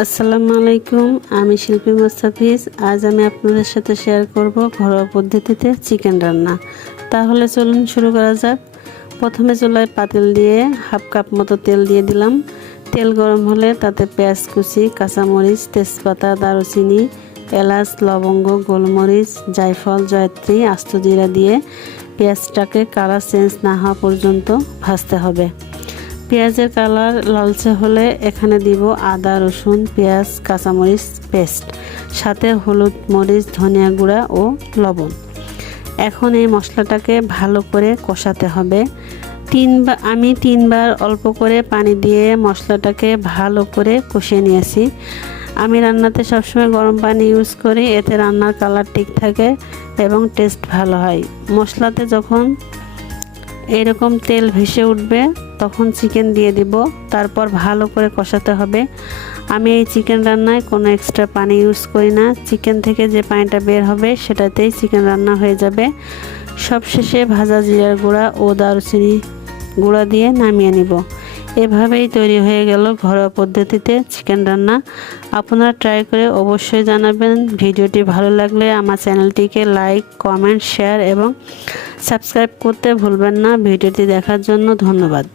আসসালামু আলাইকুম, আমি শিল্পী মোস্তাফিজ। আজ আমি আপনাদের সাথে শেয়ার করব ঘরোয়া পদ্ধতিতে চিকেন রান্না। তাহলে চলুন শুরু করা যাক। প্রথমে চুলায় পাতিল দিয়ে হাফ কাপ মতো তেল দিয়ে দিলাম। তেল গরম হলে তাতে পেঁয়াজ কুচি, কাঁচামরিচ, তেজপাতা, দারুচিনি, এলাচ, লবঙ্গ, গোলমরিচ, জায়ফল, জয়ত্রী, আস্ত জিরা দিয়ে পেঁয়াজটাকে কালার চেঞ্জ না হওয়া পর্যন্ত ভাজতে হবে। পেঁয়াজের কালার লালচে হলে এখানে দিব আদা, রসুন, পেঁয়াজ, কাঁচামরিচ পেস্ট, সাথে হলুদ, মরিচ, ধনিয়া গুঁড়া ও লবণ। এখন এই মশলাটাকে ভালো করে কষাতে হবে। আমি তিনবার অল্প করে পানি দিয়ে মশলাটাকে ভালো করে কষিয়ে নিয়েছি। আমি রান্নাতে সবসময় গরম পানি ইউজ করি, এতে রান্নার কালার ঠিক থাকে এবং টেস্ট ভালো হয়। মশলাতে যখন এরকম তেল ভেসে উঠবে তখন চিকেন দিয়ে দিব, তারপর ভালো করে কষাতে হবে। আমি এই চিকেন রান্নায় কোনো এক্সট্রা পানি ইউজ করি না, চিকেন থেকে যে পানিটা বের হবে সেটাতেই চিকেন রান্না হয়ে যাবে। সবশেষে ভাজা জিরার গুঁড়া ও দারুচিনি গুঁড়া দিয়ে নামিয়ে নিব। এভাবেই তৈরি হয়ে গেল ঘরোয়া পদ্ধতিতে চিকেন রান্না। আপনারা ট্রাই করে অবশ্যই জানাবেন। ভিডিওটি ভালো লাগলে আমার চ্যানেলটিকে লাইক, কমেন্ট, শেয়ার এবং সাবস্ক্রাইব করতে ভুলবেন না। ভিডিওটি দেখার জন্য ধন্যবাদ।